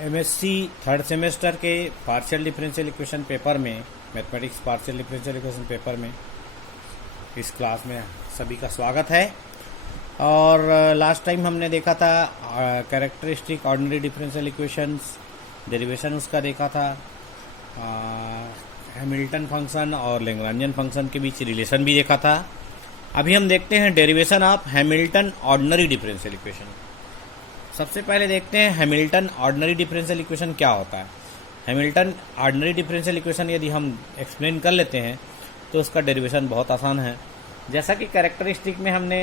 MSc third semester के partial differential equation paper में, mathematics partial differential equation paper में इस क्लास में सभी का स्वागत है। और लास्ट टाइम हमने देखा था characteristic ordinary differential equations, derivation उसका देखा था, हैमिल्टन फंक्शन और लैग्रांजियन फंक्शन के बीच रिलेशन भी देखा था। अभी हम देखते हैं derivation of Hamilton ordinary differential equation. सबसे पहले देखते हैं हैमिल्टन ऑर्डिनरी डिफरेंशियल इक्वेशन क्या होता है। हैमिल्टन ऑर्डिनरी डिफरेंशियल इक्वेशन यदि हम एक्सप्लेन कर लेते हैं तो उसका डेरिवेशन बहुत आसान है। जैसा कि कैरेक्टरिस्टिक में हमने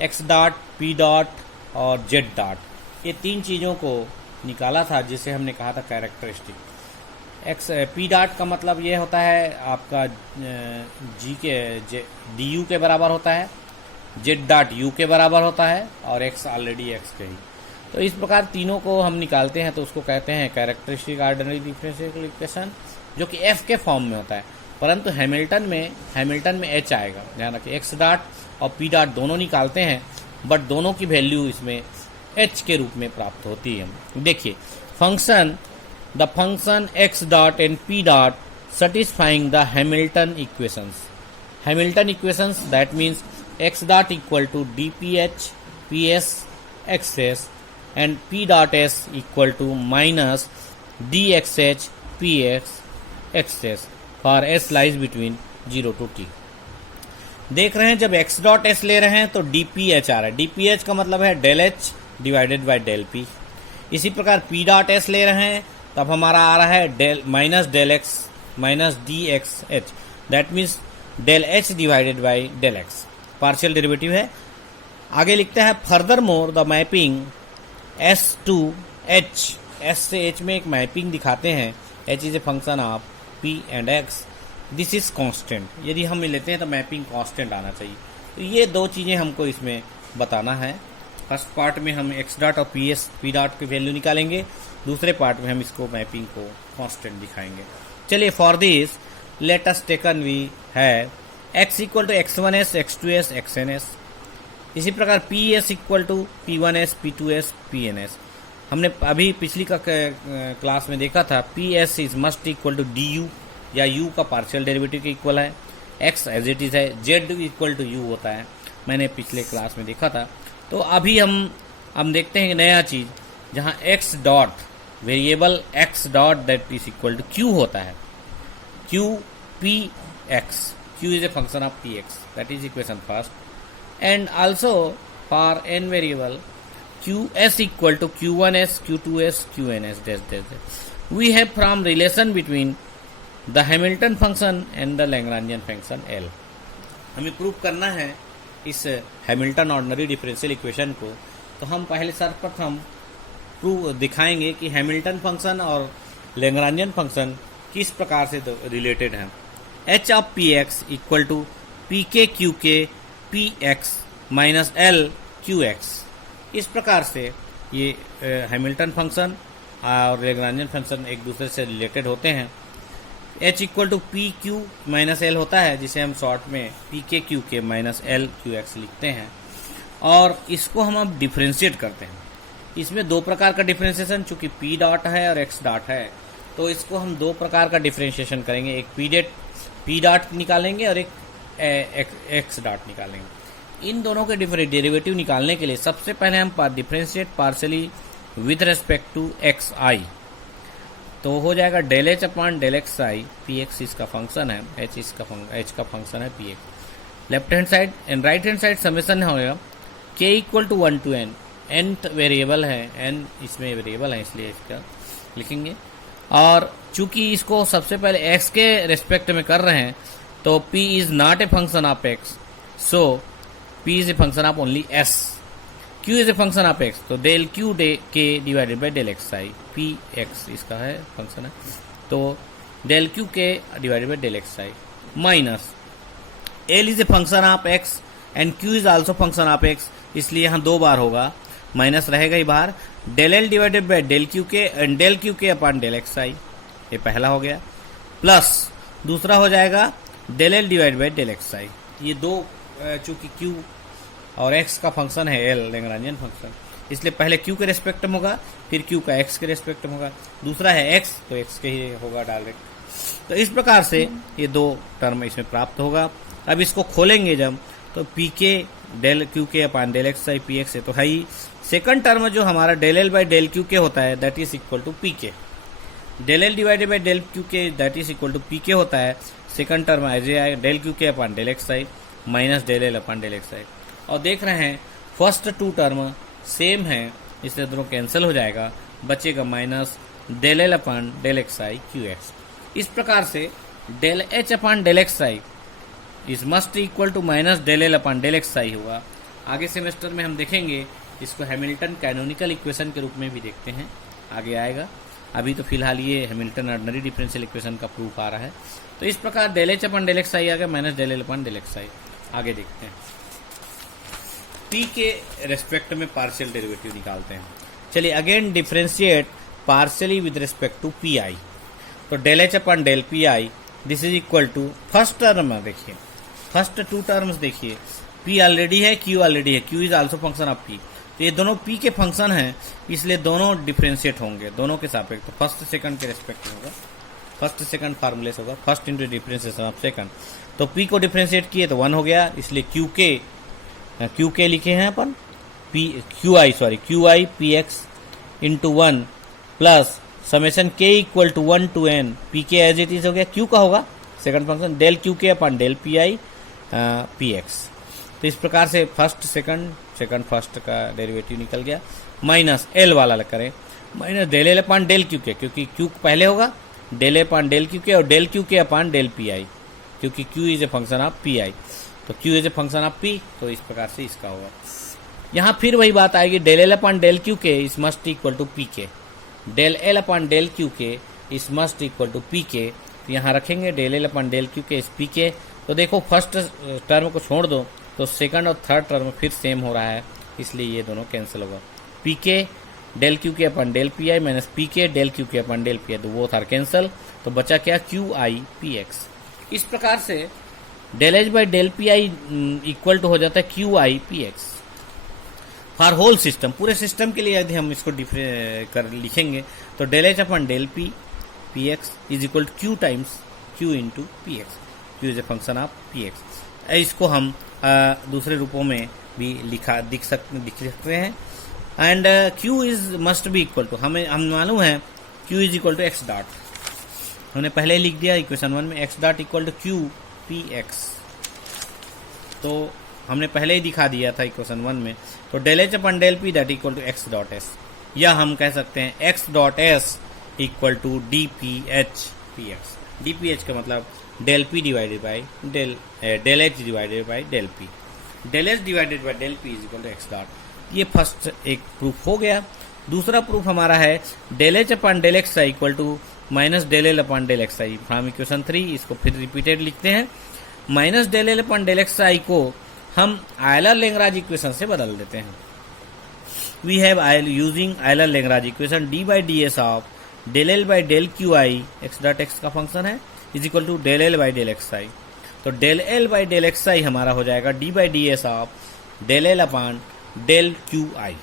एक्स डॉट, पी डॉट और जेड डॉट, ये तीन चीज़ों को निकाला था जिसे हमने कहा था कैरेक्टरिस्टिक। एक्स पी डॉट का मतलब ये होता है आपका जी के डी यू के बराबर होता है, जेड डॉट यू के बराबर होता है और एक्स ऑलरेडी एक्स के ही। तो इस प्रकार तीनों को हम निकालते हैं तो उसको कहते हैं कैरेक्टरिस्टिक ऑर्डिनरी डिफरेंशियल इक्वेशन, जो कि एफ के फॉर्म में होता है। परंतु हैमिल्टन में एच आएगा। ध्यान रखिए, एक्स डॉट और पी डॉट दोनों निकालते हैं, बट दोनों की वैल्यू इसमें एच के रूप में प्राप्त होती है। देखिए, the function x dot and P dot satisfying the Hamilton equations. Hamilton equations, that means x dot equal to dph ps xs and p dot s equal to minus dxh px xs for s lies between 0 to t. देख रहे हैं जब x dot s ले रहे हैं तो dph आ रहा है। dph का मतलब है del h divided by del p। इसी प्रकार p डॉट s ले रहे हैं तब हमारा आ रहा है del x minus D x H, that means del H divided by del X, partial derivative है। आगे लिखते हैं furthermore the mapping S to H, S से एच में एक मैपिंग दिखाते हैं। H is a function of P and X, this is constant. यदि हम लेते हैं तो मैपिंग कांस्टेंट आना चाहिए। तो ये दो चीज़ें हमको इसमें बताना है। फर्स्ट पार्ट में हम एक्स डॉट और पी डॉट की वैल्यू निकालेंगे, दूसरे पार्ट में हम इसको मैपिंग को कांस्टेंट दिखाएंगे। चलिए, for this let us taken we है x equal to x1s, x2s, xns। इसी प्रकार ps equal to p1s, p2s, pns। हमने अभी पिछली का क्लास में देखा था ps is must equal to du या u का पार्शियल डेरिवेटिव के इक्वल है। x एज इट इज है, z इक्वल टू u होता है, मैंने पिछले क्लास में देखा था। तो अभी हम देखते हैं नया चीज, जहां x dot variable x dot that is equal to q होता है, q p x, q is a function of px, that is equation first, and also for n variable qs equal to q1s, q2s, qns dash. We have from relation between the Hamilton function and the Lagrangian function L. हमें prove करना है इस Hamilton ordinary differential equation को। तो हम पहले सर्वप्रथम prove दिखाएंगे कि हैमिल्टन फंक्शन और लैग्रांजियन फंक्शन किस प्रकार से रिलेटेड हैं। H of P X equal to P के क्यू के P X minus L Q x, इस प्रकार से ये हैमिल्टन फंक्शन और लैग्रांजियन फंक्शन एक दूसरे से रिलेटेड होते हैं। H equal to P Q minus L होता है, जिसे हम शॉर्ट में पी के क्यू के माइनस एल क्यू एक्स लिखते हैं, और इसको हम अब डिफ्रेंशिएट करते हैं। इसमें दो प्रकार का डिफ्रेंशिएशन, चूंकि पी डॉट है और एक्स डॉट है, तो इसको हम दो प्रकार का डिफ्रेंशिएशन करेंगे। एक पी डॉट निकालेंगे और एक एक्स डॉट निकालेंगे। इन दोनों के डेरिवेटिव निकालने के लिए सबसे पहले हम differentiate partially with respect to x i, तो हो जाएगा del h upon del x आई। पी एक्स इसका फंक्शन है, एच का फंक्शन है p x. Left hand side and right hand side summation होगा k equal to 1 to n, nth variable है, n इसमें वेरिएबल है इसलिए इसका लिखेंगे। और चूंकि इसको सबसे पहले x के रेस्पेक्ट में कर रहे हैं तो p is not a function of x, so p is a function of only s। q is a function of x, तो डेल q के divided by del x I, P x इसका है function है, तो del q के divided by del x I minus l is a function of x and q is also function of x, इसलिए यहाँ दो बार होगा, माइनस रहेगा ही बाहर। Del l divided by del q k and del q k upon del x i, ये पहला हो गया, प्लस दूसरा हो जाएगा del l divide by del x i. ये दो चूंकि क्यू और एक्स का फंक्शन है एल, लैग्रांजियन फंक्शन, इसलिए पहले q के रेस्पेक्ट में होगा, फिर q का x के रेस्पेक्ट में होगा, दूसरा है x तो x के ही होगा डायरेक्ट। तो इस प्रकार से ये दो टर्म इसमें प्राप्त होगा। अब इसको खोलेंगे जब तो P k del q k upon del x I P x है, तो है ही सेकंड टर्म जो हमारा del L by del q k होता है that is equal to P k, del l divided by del q k that is equal to P k होता है। Second term as a i del q k upon del x I minus del L upon del x i. और देख रहे हैं first to term same है, इसलिए दोनों cancel हो जाएगा, बचेगा minus del L upon del x i q x. इस प्रकार से del H upon del x i is must equal to minus del L upon del x i होगा। आगे सेमेस्टर में हम देखेंगे इसको हैमिल्टन कैनोनिकल इक्वेशन के रूप में भी देखते हैं, आगे आएगा। अभी तो फिलहाल ये हैमिल्टन ऑर्डिनरी डिफरेंशियल इक्वेशन का प्रूफ आ रहा है। तो इस प्रकार del H upon del x i आ गया minus del L upon del x i. आगे देखते हैं पी के रेस्पेक्ट में पार्शियल डेरिवेटिव निकालते हैं। चलिए again differentiate partially with respect to p i. तो del H upon del P i this is equal to first term देखिए, फर्स्ट टू टर्म्स देखिए, पी ऑलरेडी है, क्यू ऑलरेडी है, Q is also function of p. तो ये दोनों P के function हैं, इसलिए दोनों डिफरेंशिएट होंगे, दोनों के सापेक्ष। तो फर्स्ट सेकंड के रेस्पेक्ट में होगा, फर्स्ट सेकंड फार्मूले से होगा, first into differentiation of second. तो पी को डिफरेंशिएट किए तो 1 हो गया, इसलिए क्यू के लिखे हैं upon q I P x into 1 plus summation k equal to 1 to n p k as it is हो गया, क्यू का होगा second function del q k upon del P i P x. तो इस प्रकार से फर्स्ट सेकंड फर्स्ट का derivative निकल गया, माइनस एल वाला करें minus del L upon del q k, क्योंकि क्यू पहले होगा del a upon del q k और del q k upon del P i, क्योंकि q is a function of P i, तो q is a function of p, तो इस प्रकार से इसका होगा। यहाँ फिर वही बात आएगी, del L upon del q k is must equal to P k, del L upon del q k is must equal to P k. तो यहाँ रखेंगे del L upon del q k is p k. तो देखो first term को छोड़ दो तो second और थर्ड टर्म फिर सेम हो रहा है, इसलिए ये दोनों कैंसिल होगा। P k del q k upon del P i minus p k del q k upon del P i, तो वो था कैंसिल, तो बचा क्या क्यू आई पी एक्स। इस प्रकार से del H by del P I equal to हो जाता है Q I P X for whole system. पूरे सिस्टम के लिए यदि हम इसको कर लिखेंगे तो del H upon del P X is equal to Q times Q into P X, Q is a function of P X. इसको हम दूसरे रूपों में भी दिख सकते हैं। And Q is must be equal to हम मालूम है Q is equal to X dot, हमने पहले लिख दिया इक्वेशन 1 में X dot equal to Q P x, तो हमने पहले ही दिखा दिया था इक्वेशन 1 में। तो del H upon del P that equal to X dot S, या हम कह सकते हैं X dot S equal to D P H P X. D P H का मतलब del P divided by del H divided by del P, del H divided by del P is equal to X dot. ये first एक proof हो गया। दूसरा proof हमारा है del H upon del x i equal to minus del L upon del x i from equation 3। इसको फिर repeated लिखते हैं, minus del L upon del x i को हम आयलर लेंग्राज इक्वेशन से बदल देते हैं। We have using Euler Lagrange equation D by D S of del L by del Q i x dot x का function है is equal to del L by del x i. तो del L by del x I हमारा हो जाएगा D by D S of del L upon del Q I.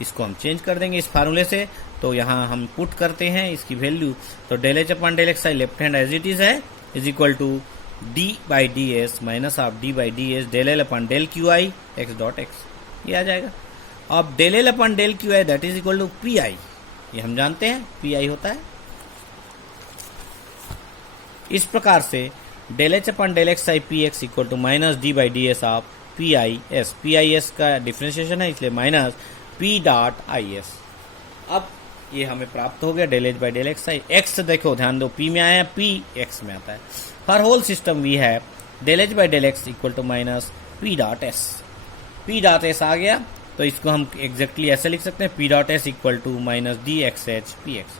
इसको हम change कर देंगे इस फार्मूले से, तो यहाँ हम पुट करते हैं इसकी वैल्यू, तो del H upon del x i left hand as it is है is equal to d by D s minus of d by D s del L upon del Q i x dot x, ये आ जाएगा। अब del L upon del Q i that is equal to p i, ये हम जानते हैं P I होता है। इस प्रकार से del H upon del x I P X equal to minus D by D S of P I S का डिफ्रेंशिएशन है इसलिए minus P dot I S. अब ये हमें प्राप्त हो गया del H by del x I. X देखो ध्यान दो पी में आया पी एक्स में आता है। फॉर होल सिस्टम वी है del H by del x equal to minus P dot s. P dot s आ गया तो इसको हम एग्जैक्टली ऐसे लिख सकते हैं p dot S equal to minus D x h P x.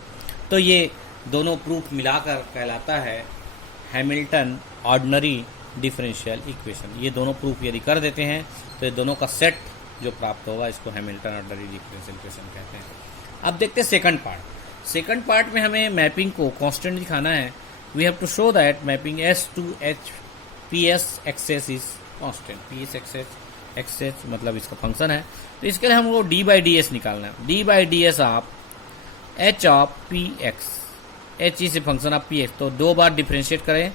तो ये दोनों प्रूफ मिलाकर कहलाता है हैमिल्टन ऑर्डिनरी डिफरेंशियल इक्वेशन। ये दोनों प्रूफ यदि कर देते हैं तो ये दोनों का सेट जो प्राप्त होगा इसको हैमिल्टन ऑर्डिनरी डिफरेंशियल इक्वेशन कहते हैं। अब देखते हैं सेकंड पार्ट। सेकंड पार्ट में हमें मैपिंग को कांस्टेंट दिखाना है। We have to show that mapping S to H P S access is constant, P S access X H मतलब इसका फंक्शन है। तो इसके लिए हमको डी बाई डी एस निकालना है। डी बाई डी एस आप H of P X, H E से फंक्शन ऑफ पी एक्स, तो 2 बार डिफ्रेंशिएट करें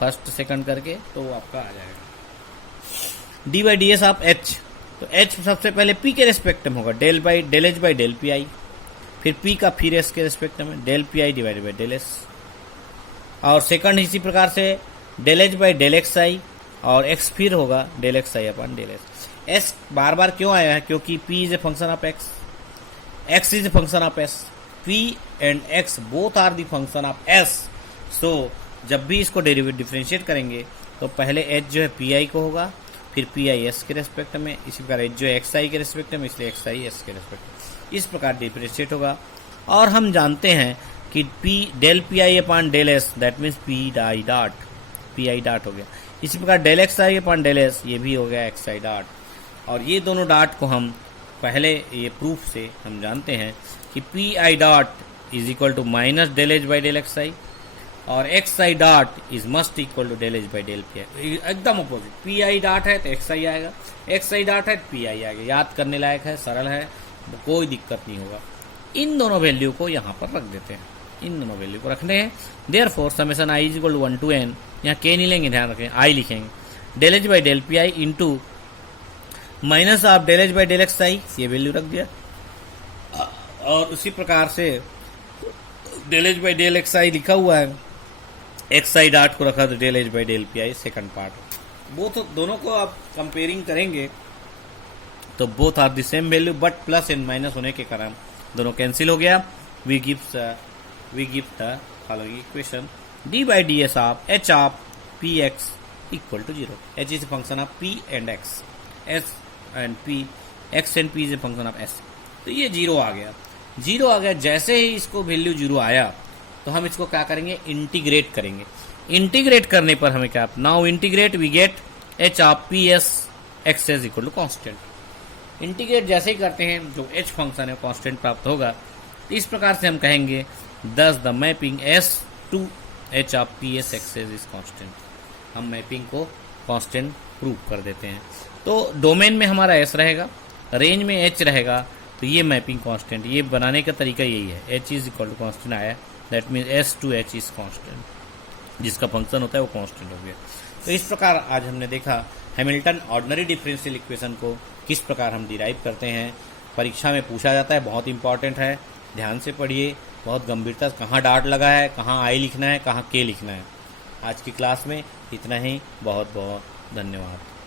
फर्स्ट सेकंड करके तो वो आपका आ जाएगा D by D S of H. तो एच सबसे पहले पी के रेस्पेक्ट में होगा del H by del P I, फिर पी का फिर एस के रेस्पेक्ट में del P I divided by del S, और सेकंड इसी प्रकार से del H by del x i, और एक्स फिर होगा del x i upon del s. S बार बार क्यों आया है? क्योंकि p is a function of x, x is a function of s, p and x both are the function of s. So जब भी इसको डेरिवेटिव डिफरेंशिएट करेंगे तो पहले एच जो है पी आई को होगा, फिर पी आई एस के रेस्पेक्ट में, इसी प्रकार एच जो है एक्स आई के रेस्पेक्ट में, इसलिए एक्स आई एस के रेस्पेक्ट में, इस प्रकार डिफरेंशिएट होगा। और हम जानते हैं कि P del P I upon del S that means P I dot हो गया। इसी प्रकार del x I upon del S ये भी हो गया एक्स आई डॉट। और ये दोनों डॉट को हम पहले ये प्रूफ से हम जानते हैं कि p I dot is equal to minus del H by del x i, और x i dot is must equal to del H by del P i, एकदम अपोजिट। पी आई डॉट है तो x आई आएगा, x i dot है तो P I आएगा। याद करने लायक है, सरल है, कोई दिक्कत नहीं होगा। इन दोनों वैल्यू को यहाँ पर रख देते हैं, इन दोनों वैल्यू को रखने हैं। Therefore summation I is equal to 1 to n, यहाँ के नहीं लेंगे, ध्यान रखें आई लिखेंगे, del H by del P i into minus of del H by del x i, ये वैल्यू रख दिया। और उसी प्रकार से del H by del x i लिखा हुआ है, एक्स आई डॉट को रखा तो del H by del P i second part. Both दोनों को आप कंपेयरिंग करेंगे तो both are the same value, but plus and minus होने के कारण दोनों कैंसिल हो गया। We give the following equation D by D S of H of P X equal to 0। H is a function of P and X, S and P, X and P is a function of S. तो ये 0 आ गया, 0 आ गया। जैसे ही इसको value 0 आया तो हम इसको क्या करेंगे, इंटीग्रेट करेंगे। इंटीग्रेट करने पर हमें क्या, now integrate we get H of P S X as equal to constant. Integrate जैसे ही करते हैं जो एच फंक्शन है कॉन्स्टेंट प्राप्त होगा। तो इस प्रकार से हम कहेंगे thus the mapping S to H of P S X as is constant. हम मैपिंग को कॉन्स्टेंट प्रूव कर देते हैं। तो डोमेन में हमारा एस रहेगा, रेंज में एच रहेगा, तो ये मैपिंग कॉन्स्टेंट, ये बनाने का तरीका यही है। H is equal to constant आया, that means s to h is constant, जिसका फंक्शन होता है वो कॉन्स्टेंट हो गया। तो इस प्रकार आज हमने देखा हैमिल्टन ऑर्डिनरी डिफरेंशियल इक्वेशन को किस प्रकार हम डिराइव करते हैं। परीक्षा में पूछा जाता है, बहुत इंपॉर्टेंट है, ध्यान से पढ़िए, बहुत गंभीरता से, कहाँ डाट लगा है, कहाँ आई लिखना है, कहाँ के लिखना है। आज की क्लास में इतना ही, बहुत बहुत धन्यवाद।